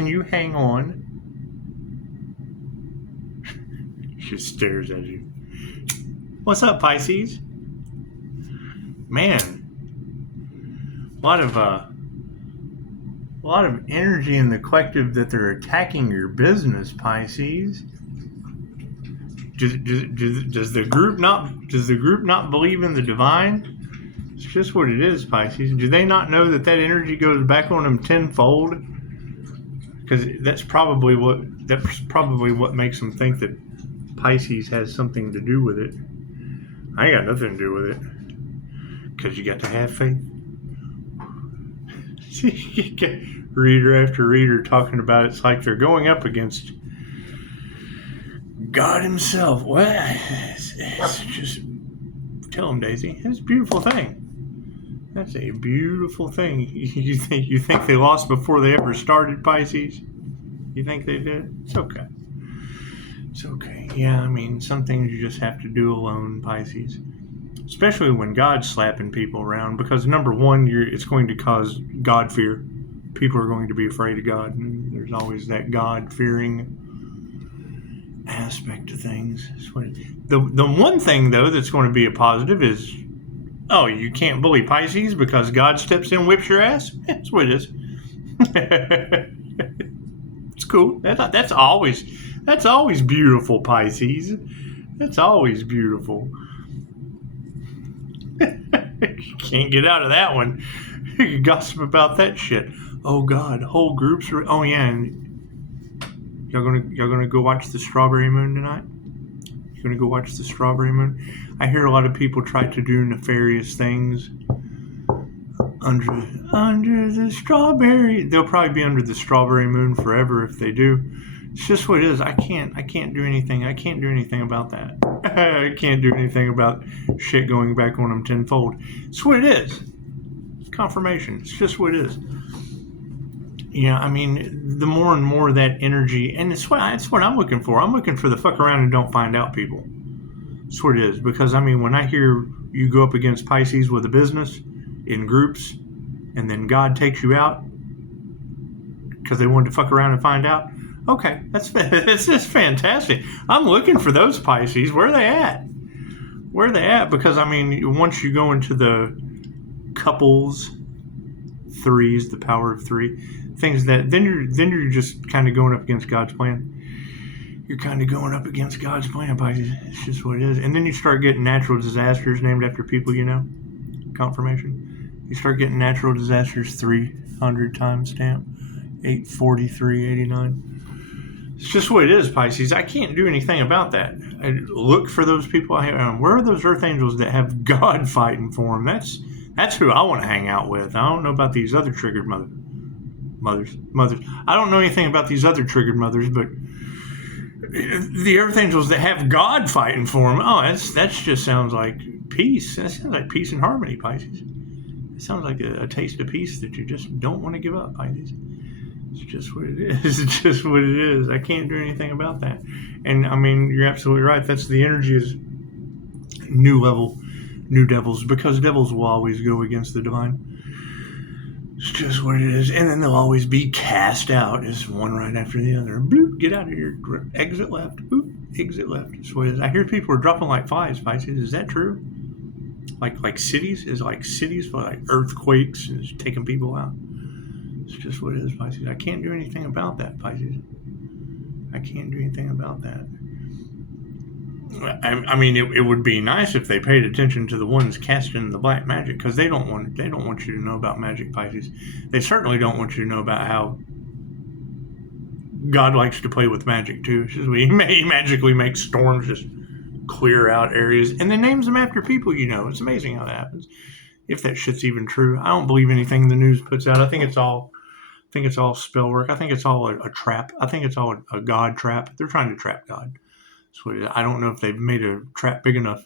can you hang on? She stares at you. What's up, Pisces? Man, a lot of energy in the collective that they're attacking your business, Pisces. Does the group not believe in the divine? It's just what it is, Pisces. Do they not know that energy goes back on them tenfold? Because that's probably what makes them think that Pisces has something to do with it. I ain't got nothing to do with it. Because you got to have faith. You get reader after reader talking about it. It's like they're going up against God himself. Well, it's just, tell him, Daisy, it's a beautiful thing. That's a beautiful thing. You think they lost before they ever started, Pisces? You think they did? It's okay. It's okay. Yeah, I mean, some things you just have to do alone, Pisces. Especially when God's slapping people around, because number one, it's going to cause God fear. People are going to be afraid of God, and there's always that God-fearing aspect of things. The one thing, though, that's going to be a positive is, oh, you can't bully Pisces because God steps in and whips your ass? That's what it is. It's cool. That's always beautiful, Pisces. That's always beautiful. You can't get out of that one. You can gossip about that shit. Oh God, whole groups are. Oh yeah, and y'all gonna go watch the strawberry moon tonight? You're gonna go watch the strawberry moon? I hear a lot of people try to do nefarious things under the strawberry. They'll probably be under the strawberry moon forever if they do. It's just what it is. I can't do anything. I can't do anything about that. I can't do anything about shit going back on them tenfold. It's what it is. It's confirmation. It's just what it is. Yeah, I mean, the more and more that energy, and it's what I'm looking for. I'm looking for the fuck around and don't find out people. That's what it is. Because, I mean, when I hear you go up against Pisces with a business in groups, and then God takes you out because they wanted to fuck around and find out, okay, that's just fantastic. I'm looking for those Pisces. Where are they at? Where are they at? Because, I mean, once you go into the couples, threes, the power of three, things that then you're just kind of going up against God's plan. You're kind of going up against God's plan, Pisces. It's just what it is. And then you start getting natural disasters named after people you know. Confirmation. You start getting natural disasters 300 times stamp. 843.89. It's just what it is, Pisces. I can't do anything about that. I look for those people. Where are those earth angels that have God fighting for them? That's who I want to hang out with. I don't know about these other triggered mothers. I don't know anything about these other triggered mothers, but the earth angels that have God fighting for them, oh, that just sounds like peace. That sounds like peace and harmony, Pisces. It sounds like a taste of peace that you just don't want to give up, Pisces. It's just what it is. It's just what it is. I can't do anything about that. And, I mean, you're absolutely right. That's the energy is new level, new devils, because devils will always go against the divine. It's just what it is. And then they'll always be cast out. It's one right after the other. Bloop, get out of here. Exit left. Boop, exit left. That's what it is. I hear people are dropping like flies, Pisces. Is that true? Like cities? Is like cities for like earthquakes and it's taking people out? It's just what it is, Pisces. I can't do anything about that, Pisces. I can't do anything about that. I mean, it would be nice if they paid attention to the ones casting the black magic, because they don't want you to know about magic, Pisces. They certainly don't want you to know about how God likes to play with magic too. It's just, he magically makes storms just clear out areas, and then names them after people you know. It's amazing how that happens. If that shit's even true, I don't believe anything the news puts out. I think it's all spell work. I think it's all a trap. I think it's all a God trap. They're trying to trap God. So I don't know if they've made a trap big enough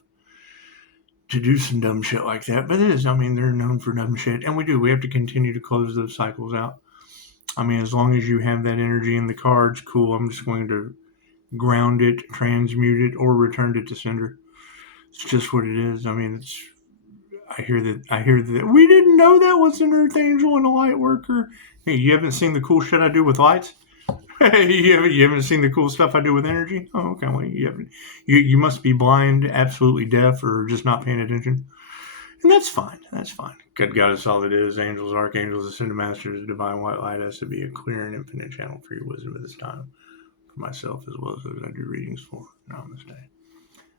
to do some dumb shit like that. But it is. I mean, they're known for dumb shit. And we have to continue to close those cycles out. I mean, as long as you have that energy in the cards, cool. I'm just going to ground it, transmute it, or return it to sender. It's just what it is. I mean, I hear that we didn't didn't know that was an Earth Angel and a light worker. Hey, you haven't seen the cool shit I do with lights? You haven't seen the cool stuff I do with energy? Oh, okay. Well, you haven't. You must be blind, absolutely deaf, or just not paying attention. And that's fine. That's fine. Good God is all it is. Angels, archangels, ascended masters, divine white light has to be a clear and infinite channel for your wisdom at this time. For myself as well as those I do readings for. Namaste. I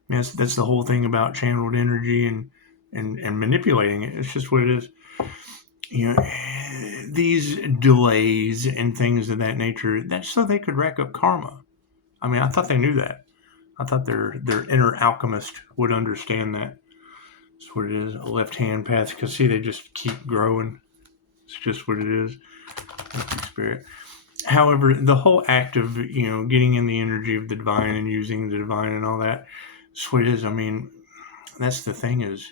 mean, that's the whole thing about channeled energy and manipulating it. It's just what it is. You know, these delays and things of that nature, that's so they could rack up karma. I mean, I thought they knew that. I thought their inner alchemist would understand that. That's what it is. A left-hand path, because see, they just keep growing. It's just what it is. Spirit. However, the whole act of, getting in the energy of the divine and using the divine and all that, that's what it is. I mean, that's the thing is,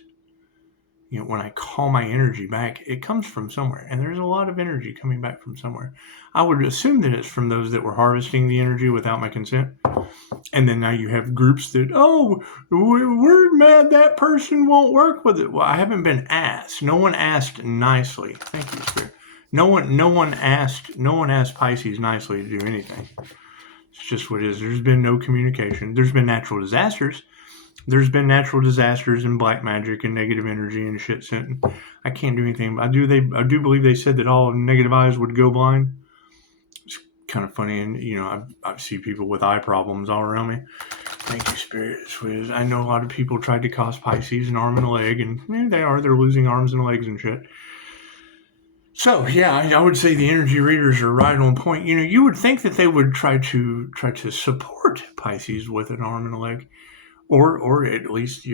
when I call my energy back, it comes from somewhere. And there's a lot of energy coming back from somewhere. I would assume that it's from those that were harvesting the energy without my consent. And then now you have groups that, we're mad that person won't work with it. Well, I haven't been asked. No one asked nicely. Thank you, Spirit. No one asked Pisces nicely to do anything. It's just what it is. There's been no communication. There's been natural disasters. There's been natural disasters and black magic and negative energy and shit sent. I can't do anything. I do believe they said that all negative eyes would go blind. It's kind of funny, and I see people with eye problems all around me. Thank you, Spirit. I know a lot of people tried to cost Pisces an arm and a leg, and they're losing arms and legs and shit. So yeah, I would say the energy readers are right on point. You would think that they would try to support Pisces with an arm and a leg. Or at least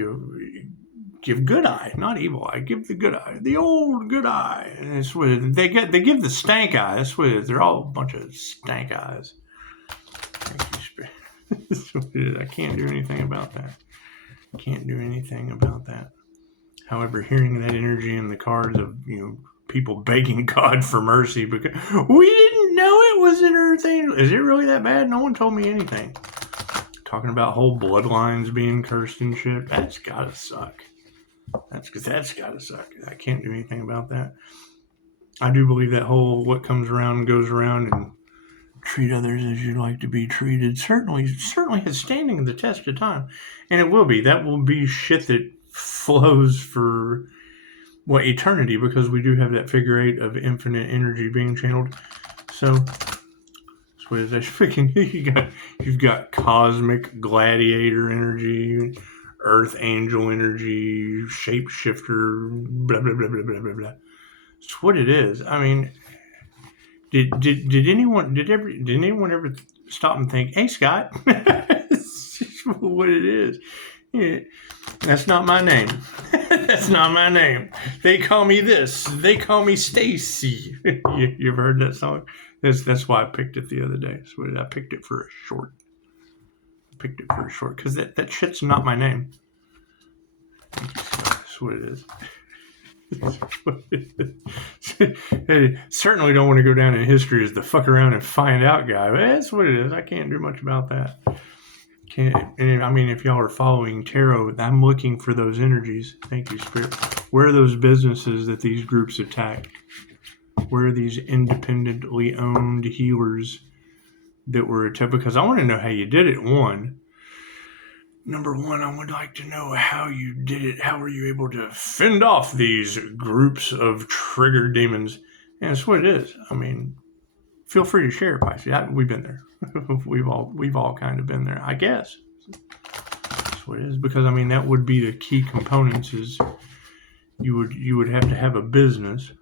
give good eye, not evil eye. Give the good eye, the old good eye. And it's what they give the stank eye. That's what it is. They're all a bunch of stank eyes. Thank you, Spirit. That's what it is. I can't do anything about that. However, hearing that energy in the cards of people begging God for mercy because we didn't know it was an Earth Angel. Is it really that bad? No one told me anything. Talking about whole bloodlines being cursed and shit. That's gotta suck. That's gotta suck. I can't do anything about that. I do believe that whole what comes around goes around and treat others as you'd like to be treated certainly is standing the test of time. And it will be. That will be shit that flows for eternity, because we do have that figure eight of infinite energy being channeled. So what is that freaking? You've got cosmic gladiator energy, earth angel energy, shapeshifter, blah blah blah blah blah blah blah. It's what it is. I mean, did anyone ever stop and think, hey Scott, this is what it is? Yeah, that's not my name. That's not my name. They call me this. They call me Stacy. You ever heard that song? That's why I picked it the other day. So I picked it for a short. Because that shit's not my name. That's what it is. Certainly don't want to go down in history as the fuck around and find out guy. But that's what it is. I can't do much about that. If y'all are following tarot, I'm looking for those energies. Thank you, Spirit. Where are those businesses that these groups attack? Where are these independently owned healers that were attacked? Because I want to know how you did it. Number one, I would like to know how you did it. How were you able to fend off these groups of triggered demons? And it's what it is. Feel free to share, Pisces. We've been there. We've all kind of been there, I guess. That's what it is. Because that would be the key components. Is you would have to have a business.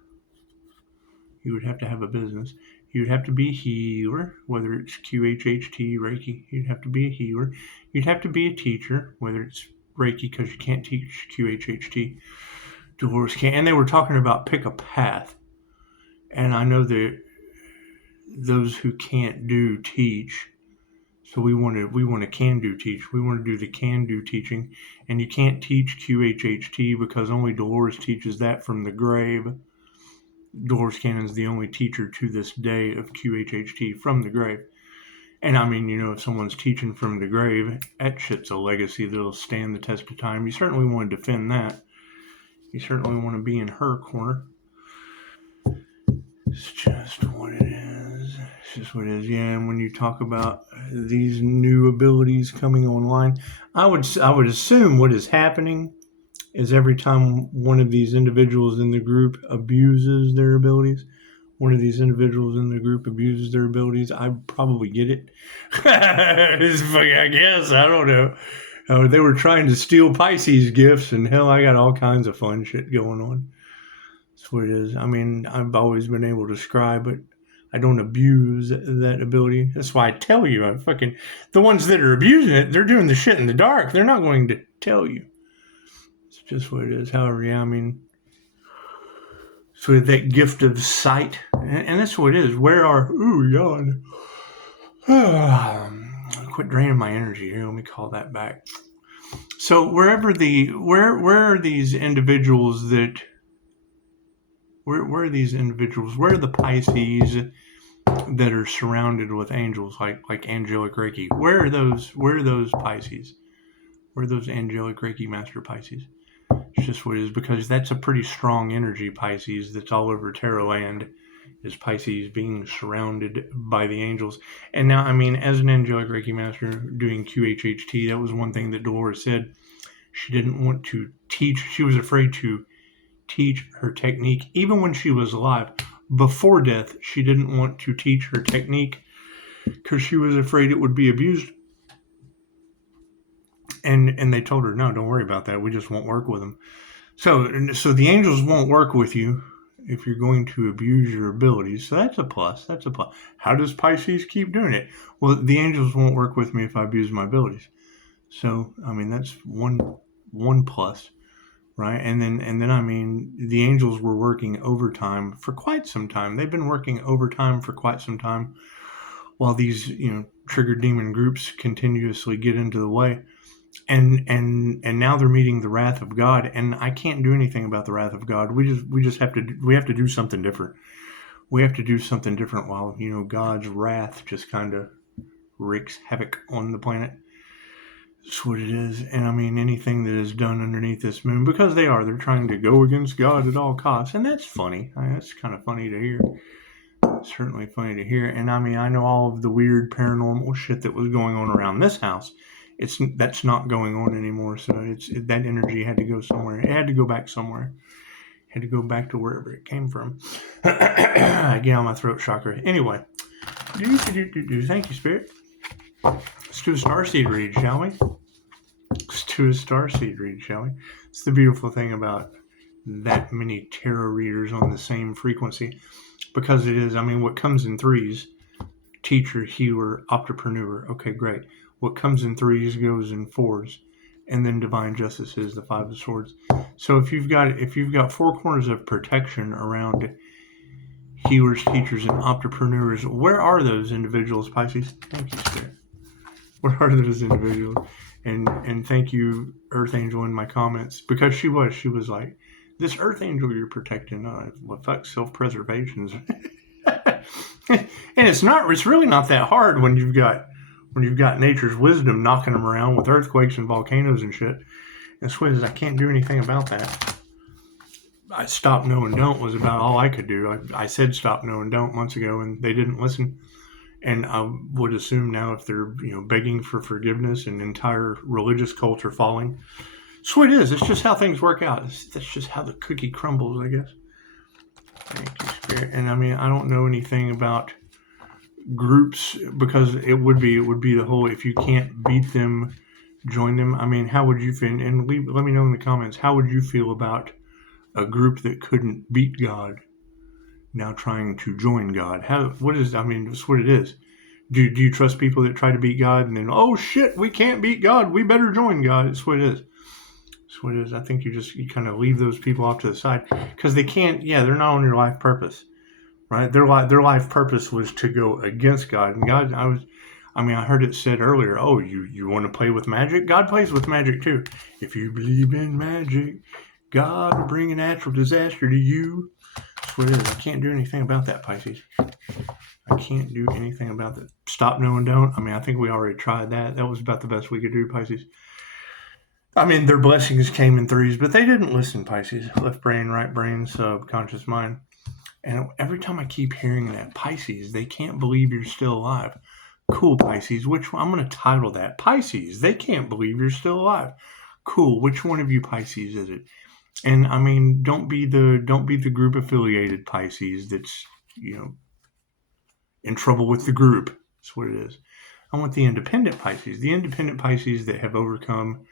You would have to be a healer, whether it's QHHT, Reiki. You'd have to be a healer. You'd have to be a teacher, whether it's Reiki, because you can't teach QHHT. Divorce can't. And they were talking about pick a path. And I know that those who can't do teach. So we want to can do teach. We want to do the can do teaching. And you can't teach QHHT because only Dolores teaches that from the grave. Dolores Cannon's the only teacher to this day of QHHT from the grave. And if someone's teaching from the grave, that shit's a legacy that'll stand the test of time. You certainly want to defend that. You certainly want to be in her corner. It's just what it is. It's just what it is. Yeah, and when you talk about these new abilities coming online, I would assume what is happening is every time one of these individuals in the group abuses their abilities, I probably get it. I guess. I don't know. They were trying to steal Pisces gifts, and hell, I got all kinds of fun shit going on. That's what it is. I mean, I've always been able to scry, but I don't abuse that ability. That's why I tell you, the ones that are abusing it, they're doing the shit in the dark. They're not going to tell you. It's just what it is. However, yeah, I mean, so that gift of sight, and that's what it is. Yawn. Quit draining my energy here. Let me call that back. So where are these individuals that? Where are these individuals? Where are the Pisces that are surrounded with angels, like angelic Reiki? Where are those Pisces? Where are those angelic Reiki master Pisces? It's just what it is, because that's a pretty strong energy, Pisces, that's all over tarot land, is Pisces being surrounded by the angels. And now, I mean, as an angelic Reiki master doing QHHT, that was one thing that Dolores said. She didn't want to teach. She was afraid to teach her technique. Even when she was alive, before death, she didn't want to teach her technique because she was afraid it would be abused. And they told her, no, don't worry about that. We just won't work with them. So the angels won't work with you if you're going to abuse your abilities. So that's a plus. How does Pisces keep doing it? Well, the angels won't work with me if I abuse my abilities. So, I mean, that's one plus, right? And then I mean, the angels were working overtime for quite some time. They've been working overtime for quite some time while these, triggered demon groups continuously get into the way. And now they're meeting the wrath of God, and I can't do anything about the wrath of God. We have to do something different. We have to do something different while, God's wrath just kind of wreaks havoc on the planet. That's what it is. And I mean, anything that is done underneath this moon, because they're trying to go against God at all costs. And that's funny. That's kind of funny to hear. It's certainly funny to hear. And I mean, I know all of the weird paranormal shit that was going on around this house. That's not going on anymore. So that energy had to go somewhere. It had to go back somewhere. It had to go back to wherever it came from. I get on my throat chakra. Anyway. Thank you, Spirit. Let's do a starseed read, shall we? It's the beautiful thing about that many tarot readers on the same frequency. Because it is, I mean, what comes in threes, teacher, healer, entrepreneur. Okay, great. What comes in threes goes in fours, and then divine justice is the five of swords. So if you've got four corners of protection around healers, teachers, and entrepreneurs, where are those individuals, Pisces? Thank you, Spirit. Where are those individuals? And thank you, Earth Angel, in my comments, because she was like, this Earth Angel you're protecting, fuck self-preservations. And it's really not that hard when you've got nature's wisdom knocking them around with earthquakes and volcanoes and shit. And Swizz, I can't do anything about that. I stop, no, and don't was about all I could do. I said stop, no, and don't months ago, and they didn't listen. And I would assume now if they're begging for forgiveness and entire religious culture falling, so it is. It's just how things work out. That's just how the cookie crumbles, I guess. Thank you, Spirit. And I mean, I don't know anything about groups, because it would be the whole, if you can't beat them, join them. I mean, how would you feel? And let me know in the comments, how would you feel about a group that couldn't beat God now trying to join God? That's what it is. Do you trust people that try to beat God and then, oh shit, we can't beat God, we better join God? That's what it is. That's what it is. I think you kind of leave those people off to the side because they can't. Yeah, they're not on your life purpose, right? Their life purpose was to go against God. And God, I heard it said earlier, oh, you want to play with magic? God plays with magic too. If you believe in magic, God will bring a natural disaster to you. That's what it is. I can't do anything about that, Pisces. I can't do anything about that. Stop, no, and don't. I mean, I think we already tried that. That was about the best we could do, Pisces. I mean, their blessings came in threes, but they didn't listen, Pisces. Left brain, right brain, subconscious mind. And every time I keep hearing that, Pisces, they can't believe you're still alive. Cool, Pisces. Which one? I'm going to title that Pisces. They can't believe you're still alive. Cool. Which one of you Pisces is it? And I mean, don't be the group affiliated Pisces that's, in trouble with the group. That's what it is. I want the independent Pisces that have overcome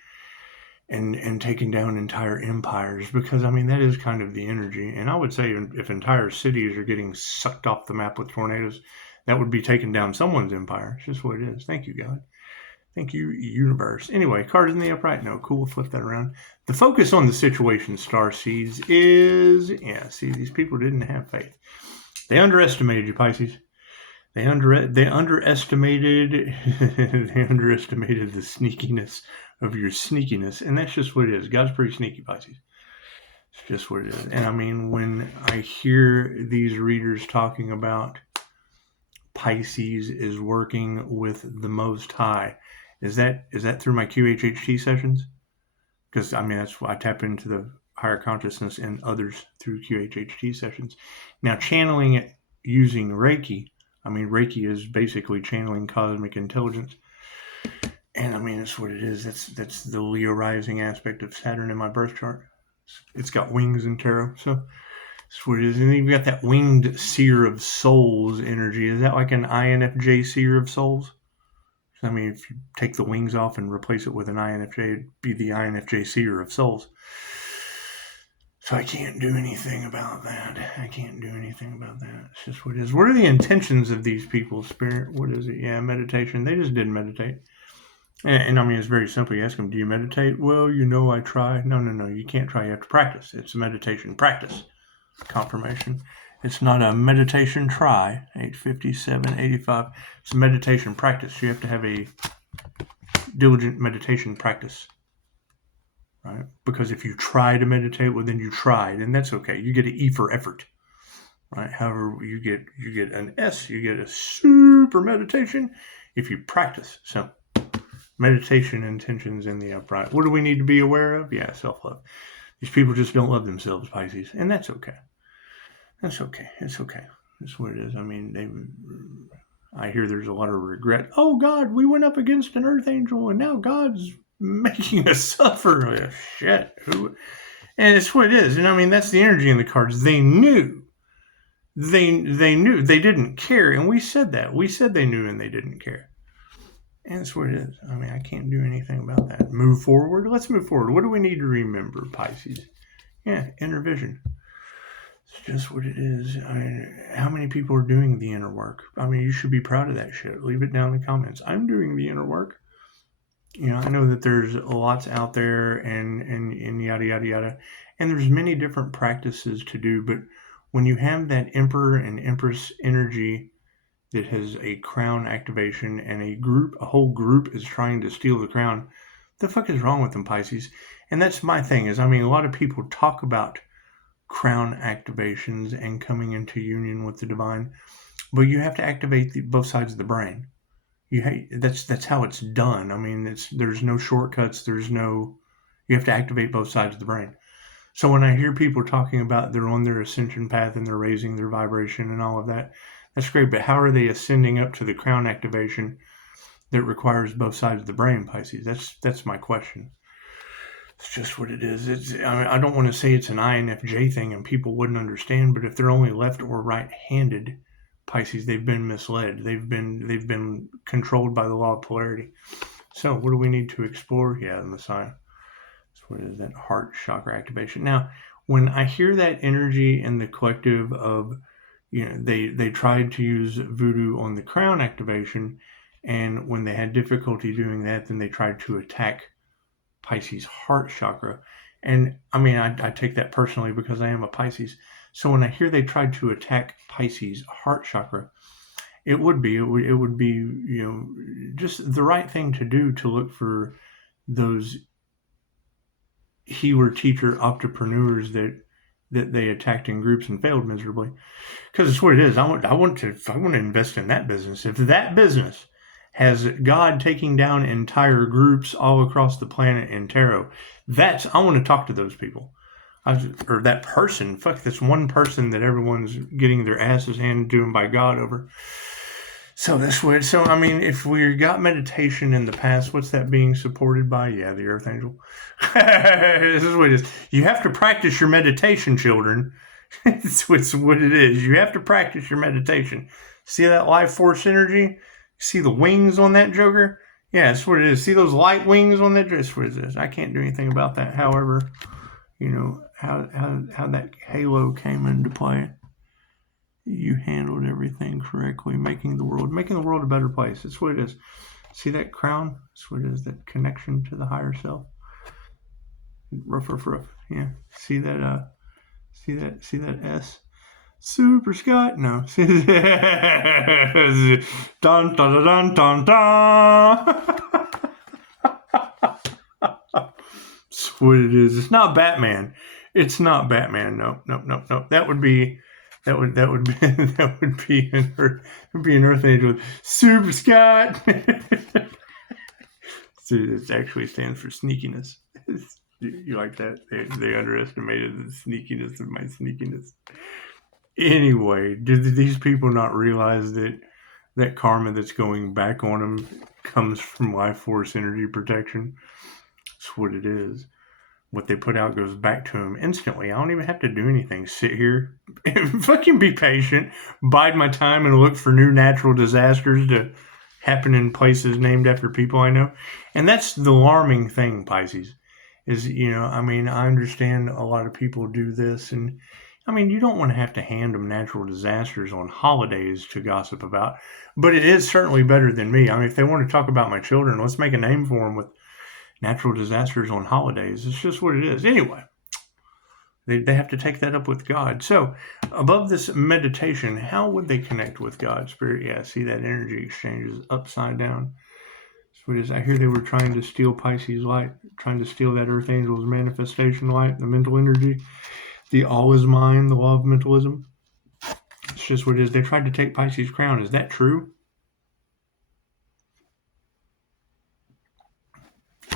and taken down entire empires, because I mean that is kind of the energy. And I would say if entire cities are getting sucked off the map with tornadoes, that would be taking down someone's empire. It's just what it is. Thank you, God. Thank you, universe. Anyway, cards in the upright. No, cool. We'll flip that around. The focus on the situation, star seeds, is see, these people didn't have faith. They underestimated you, Pisces. They underestimated the sneakiness of your sneakiness, and that's just what it is. God's pretty sneaky, Pisces. It's just what it is. And I mean, when I hear these readers talking about Pisces is working with the Most High, is that through my QHHT sessions? Because I mean, that's why I tap into the higher consciousness and others through QHHT sessions. Now, channeling it using Reiki. I mean, Reiki is basically channeling cosmic intelligence. And I mean, that's what it is. That's the Leo rising aspect of Saturn in my birth chart. It's got wings in tarot. So that's what it is. And then you've got that winged seer of souls energy. Is that like an INFJ seer of souls? I mean, if you take the wings off and replace it with an INFJ, it'd be the INFJ seer of souls. So I can't do anything about that. It's just what it is. What are the intentions of these people, Spirit? What is it? Yeah, meditation. They just didn't meditate. And I mean, it's very simple. You ask them, do you meditate? Well, I try. No. You can't try. You have to practice. It's a meditation practice. Confirmation. It's not a meditation try. 85785. It's a meditation practice. You have to have a diligent meditation practice. Right? Because if you try to meditate, well, then you tried, and that's okay. You get an E for effort. Right? However, you get an S. You get a super meditation if you practice. So, meditation intentions in the upright. What do we need to be aware of? Yeah, self-love. These people just don't love themselves, Pisces, and that's okay. That's okay. It's okay. That's what it is. I mean, I hear there's a lot of regret. Oh, God, we went up against an earth angel, and now God's making us suffer. Oh, shit. And it's what it is. And I mean, that's the energy in the cards. They knew. They knew. They didn't care. And we said that. We said they knew and they didn't care. And that's what it is. I mean, I can't do anything about that. Move forward. Let's move forward. What do we need to remember, Pisces? Yeah, inner vision. It's just what it is. I mean, how many people are doing the inner work? I mean, you should be proud of that shit. Leave it down in the comments. I'm doing the inner work. I know that there's lots out there and yada, yada, yada. And there's many different practices to do. But when you have that Emperor and Empress energy that has a crown activation and a whole group is trying to steal the crown, the fuck is wrong with them, Pisces? And that's my thing is, I mean, a lot of people talk about crown activations and coming into union with the divine, but you have to activate both sides of the brain. That's how it's done. I mean, there's no shortcuts. You have to activate both sides of the brain. So when I hear people talking about they're on their ascension path and they're raising their vibration and all of that, that's great. But how are they ascending up to the crown activation that requires both sides of the brain, Pisces? That's my question. It's just what it is. I don't want to say it's an INFJ thing and people wouldn't understand, but if they're only left or right-handed, Pisces, they've been misled. They've been controlled by the law of polarity. So what do we need to explore? Yeah, the Messiah. That's what it is, that heart chakra activation. Now, when I hear that energy in the collective of, they tried to use voodoo on the crown activation, and when they had difficulty doing that, then they tried to attack Pisces heart chakra. And I mean, I take that personally because I am a Pisces. So when I hear they tried to attack Pisces heart chakra, it would be just the right thing to do to look for those healer teacher entrepreneurs that they attacked in groups and failed miserably. Because it's what it is. I want to invest in that business. If that business has God taking down entire groups all across the planet in tarot, I want to talk to those people. or that person. Fuck, this one person that everyone's getting their asses handed to them by God over. So that's weird. So, I mean, if we got meditation in the past, what's that being supported by? Yeah, the Earth Angel. This is what it is. You have to practice your meditation, children. It's what it is. You have to practice your meditation. See that life force energy? See the wings on that Joker? Yeah, that's what it is. See those light wings on that Joker? That's what it is. I can't do anything about that. However, you know, how that halo came into play. You handled everything correctly, making the world a better place. That's what it is. See that crown? That's what it is, that connection to the higher self. Ruff, ruff, ruff. Yeah. See that S? Super Scott? No. Dun, dun, dun, dun, dun, dun. That's what it is. It's not Batman. It's not Batman. No. That would be an Earth Angel. Super Scott. It actually stands for sneakiness. You like that? They underestimated the sneakiness of my sneakiness. Anyway, did these people not realize that karma that's going back on them comes from life force energy protection? That's what it is. What they put out goes back to them instantly. I don't even have to do anything. Sit here and fucking be patient, bide my time, and look for new natural disasters to happen in places named after people I know. And that's the alarming thing, Pisces, is, you know, I mean, I understand a lot of people do this, and I mean, you don't want to have to hand them natural disasters on holidays to gossip about, but it is certainly better than me. I mean, if they want to talk about my children, let's make a name for them with natural disasters on holidays. It's just what it is. Anyway, they have to take that up with God. So above this meditation, how would they connect with God? Spirit, yeah, see that energy exchange is upside down. That's what it is. I hear they were trying to steal Pisces light, trying to steal that Earth Angel's manifestation light, the mental energy, the all is mind, the law of mentalism. It's just what it is. They tried to take Pisces' crown. Is that true?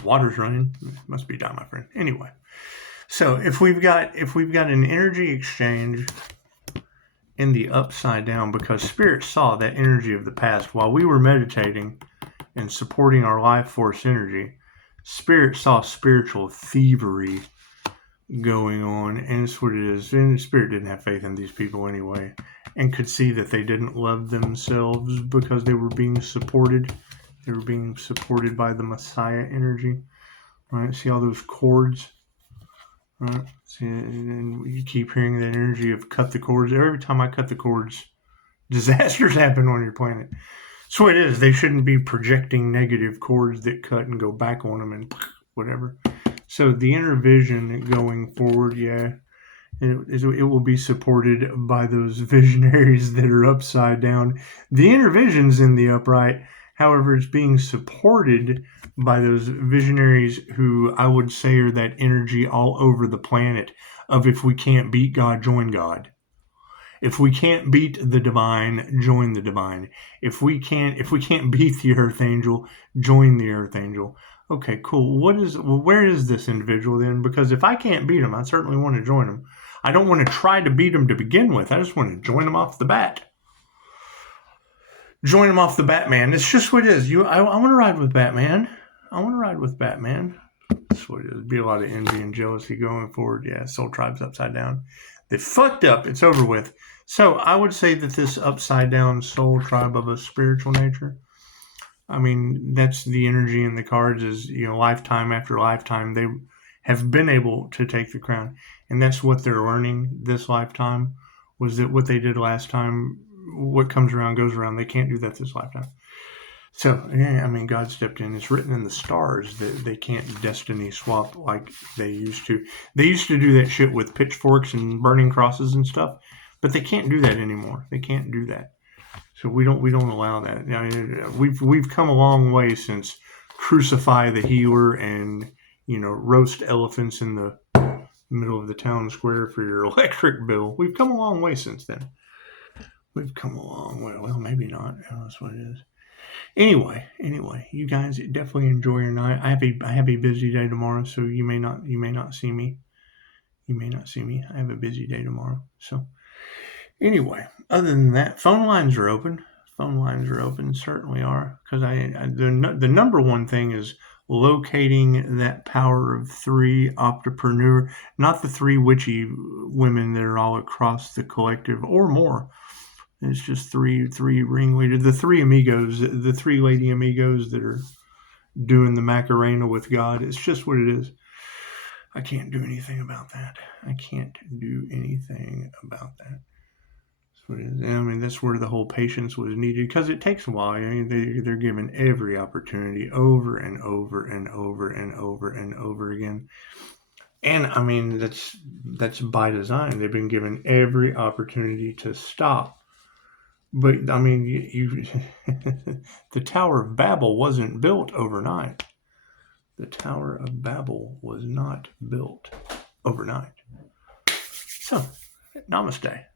Water's running. It must be down, my friend. Anyway, so if we've got an energy exchange in the upside down, because Spirit saw that energy of the past while we were meditating and supporting our life force energy, Spirit saw spiritual thievery going on, and it's what it is. And Spirit didn't have faith in these people anyway, and could see that they didn't love themselves because they were being supported. They were being supported by the Messiah energy, right? See all those cords, right? See, and you keep hearing that energy of cut the cords. Every time I cut the cords, disasters happen on your planet. So it is. They shouldn't be projecting negative cords that cut and go back on them and whatever. So the inner vision going forward, yeah, it will be supported by those visionaries that are upside down. The inner vision's in the upright. However, it's being supported by those visionaries who I would say are that energy all over the planet of, if we can't beat God, join God. If we can't beat the divine, join the divine. If we can't beat the Earth Angel, join the Earth Angel. Okay, cool. Where is this individual then? Because if I can't beat him, I certainly want to join him. I don't want to try to beat him to begin with. I just want to join him off the bat. Join him off the Batman. It's just what it is. I want to ride with Batman. That's what it is. There'd be a lot of envy and jealousy going forward. Yeah, Soul Tribe's upside down. They fucked up. It's over with. So I would say that this upside down Soul Tribe of a spiritual nature, I mean, that's the energy in the cards is, you know, lifetime after lifetime, they have been able to take the crown. And that's what they're learning this lifetime, was that what they did last time, what comes around goes around. They can't do that this lifetime. So, yeah, I mean, God stepped in. It's written in the stars that they can't destiny swap like they used to. They used to do that shit with pitchforks and burning crosses and stuff, but they can't do that anymore. They can't do that. So we don't allow that. I mean, we've come a long way since crucify the healer and, you know, roast elephants in the middle of the town square for your electric bill. We've come a long way since then. We've come a long way. Well, maybe not. That's what it is. Anyway, you guys definitely enjoy your night. I have a busy day tomorrow, so you may not see me. you may not see me. I have a busy day tomorrow. So anyway, other than that, phone lines are open. Phone lines are open, certainly are, because the number one thing is locating that power of 3 entrepreneur, not the 3 witchy women that are all across the collective or more. It's just three ringleaders, the 3 amigos, the 3 lady amigos that are doing the Macarena with God. It's just what it is. I can't do anything about that. I can't do anything about that. I mean, that's where the whole patience was needed, because it takes a while. I mean, they're given every opportunity over and over and over and over and over again. And I mean, that's by design. They've been given every opportunity to stop. But I mean, you the Tower of Babel wasn't built overnight. The Tower of Babel was not built overnight. So, namaste.